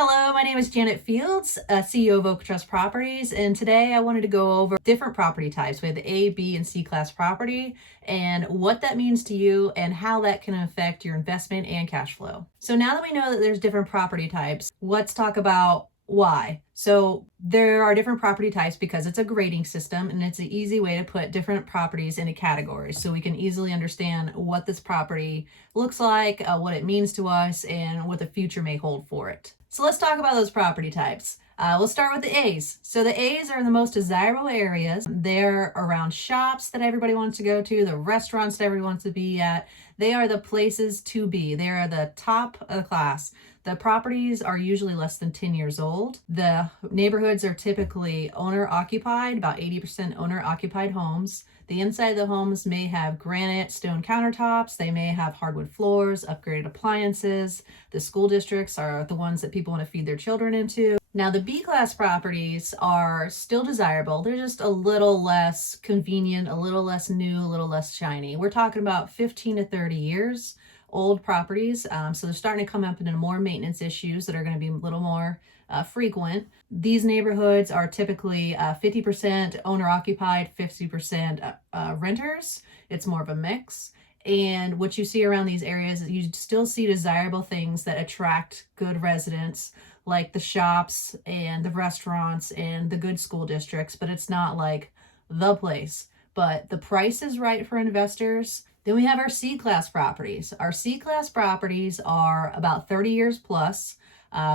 Hello, my name is Janet Fields, CEO of Oak Trust Properties, and today I wanted to go over different property types with A, B, and C class property and what that means to you and how that can affect your investment and cash flow. So now that we know that there's different property types, let's talk about why. So there are different property types because it's a grading system and it's an easy way to put different properties into categories so we can easily understand what this property looks like, what it means to us, and what the future may hold for it. So let's talk about those property types. We'll start with the A's. So the A's are the most desirable areas. They're around shops that everybody wants to go to, the restaurants that everybody wants to be at. They are the places to be. They are the top of the class. The properties are usually less than 10 years old. The neighborhoods are typically owner-occupied, about 80% owner-occupied homes. The inside of the homes may have granite, stone countertops. They may have hardwood floors, upgraded appliances. The school districts are the ones that people want to feed their children into. Now, the B-class properties are still desirable. They're just a little less convenient, a little less new, a little less shiny. We're talking about 15 to 30 years old properties. So they're starting to come up into more maintenance issues that are going to be a little more frequent. These neighborhoods are typically 50% owner-occupied, 50% renters. It's more of a mix. And what you see around these areas is you still see desirable things that attract good residents, like the shops and the restaurants and the good school districts, but it's not like the place. But the price is right for investors. Then we have our C-class properties. Our C-class properties are about 30 years plus.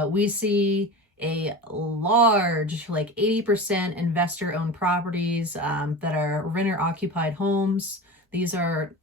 We see a large, like 80% investor-owned properties that are renter-occupied homes. These are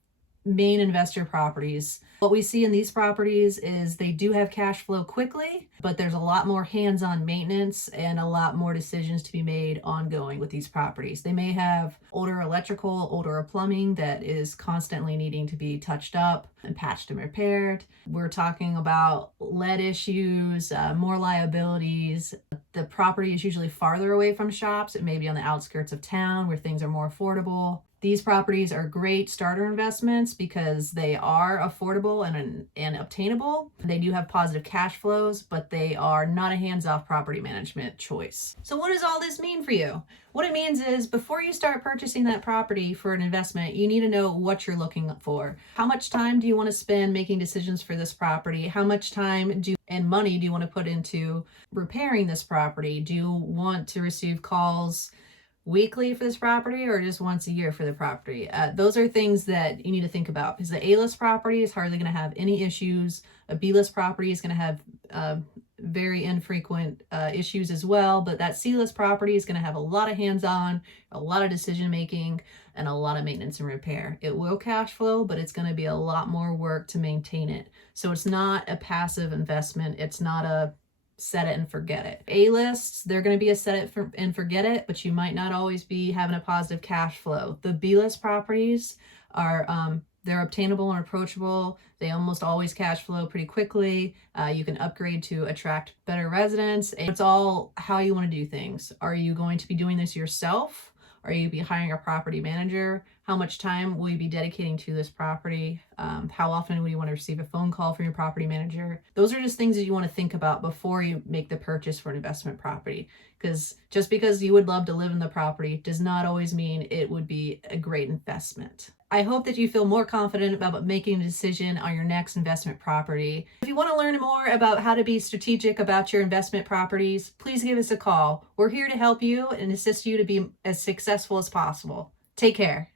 main investor properties. What we see in these properties is they do have cash flow quickly, but there's a lot more hands-on maintenance and a lot more decisions to be made ongoing with these properties. They may have older electrical, older plumbing that is constantly needing to be touched up and patched and repaired. We're talking about lead issues, more liabilities. The property is usually farther away from shops. It may be on the outskirts of town where things are more affordable. These properties are great starter investments because they are affordable and obtainable. They do have positive cash flows, but they are not a hands-off property management choice. So what does all this mean for you? What it means is before you start purchasing that property for an investment, you need to know what you're looking for. How much time do you want to spend making decisions for this property? How much time and money do you want to put into repairing this property? Do you want to receive calls weekly for this property or just once a year for the property? Those are things that you need to think about because the A-list property is hardly going to have any issues. A B-list property is going to have very infrequent issues as well, but that C-list property is going to have a lot of hands-on, a lot of decision-making, and a lot of maintenance and repair. It will cash flow, but it's going to be a lot more work to maintain it. So it's not a passive investment. It's not a set it and forget it. A-lists, they're going to be a set it and forget it, but you might not always be having a positive cash flow. The B-list properties are they're obtainable and approachable. They almost always cash flow pretty quickly. You can upgrade to attract better residents. It's all how you want to do things. Are you going to be doing this yourself? Are you be hiring a property manager? How much time will you be dedicating to this property? How often will you want to receive a phone call from your property manager? Those are just things that you want to think about before you make the purchase for an investment property. Because just because you would love to live in the property does not always mean it would be a great investment. I hope that you feel more confident about making a decision on your next investment property. If you want to learn more about how to be strategic about your investment properties, please give us a call. We're here to help you and assist you to be as successful as possible. Take care.